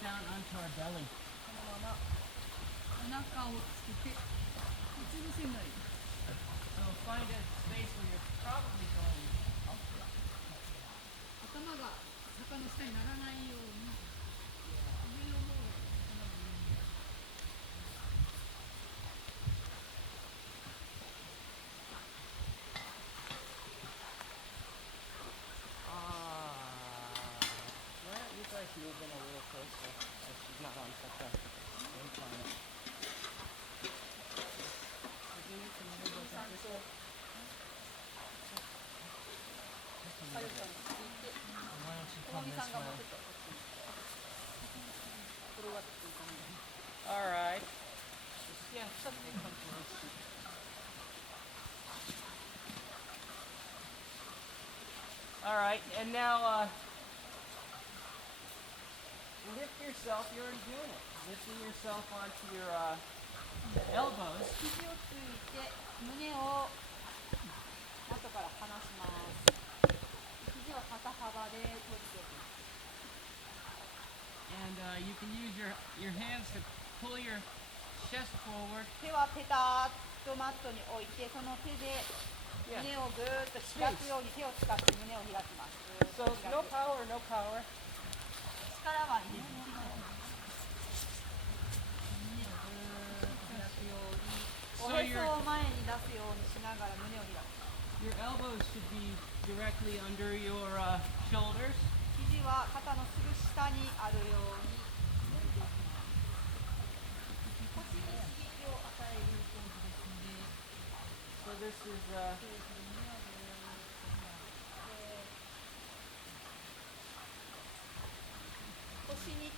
down onto our belly. このままお腹をつけてうつ伏せになります。 So find a space where you're probably going up. 頭が坂の下にならないように上の方へ頭が上に。Why don't you guys move in a little closer so she's not on such a incline? Would you need to move those up this way? あゆさんがついて、 Why don't you とも come み this さんがもう way? ちょっとこっちに転がってくる感じで。 Alright. Yeah, something come close. Alright, and now lift yourself, you already doing it. Lifting yourself onto your elbows. 肘をついて胸を後から離します。肘は肩幅で閉じておきます。 And you can use your hands to pull your chest forward. 手はペタッとマットに置いて、その手で胸をぐーっと開くように手を使って胸を開きます。 So no power, no power. 力は入れずに胸をぐーっと開くように、おへそを前に出すようにしながら胸を開く。 Your elbows should be directly under your shoulders. 肘は肩のすぐ下にあるように伸びていきます。腰に刺激を与えるポーズですので、 So this is 胸をぐーっと開いて、腰に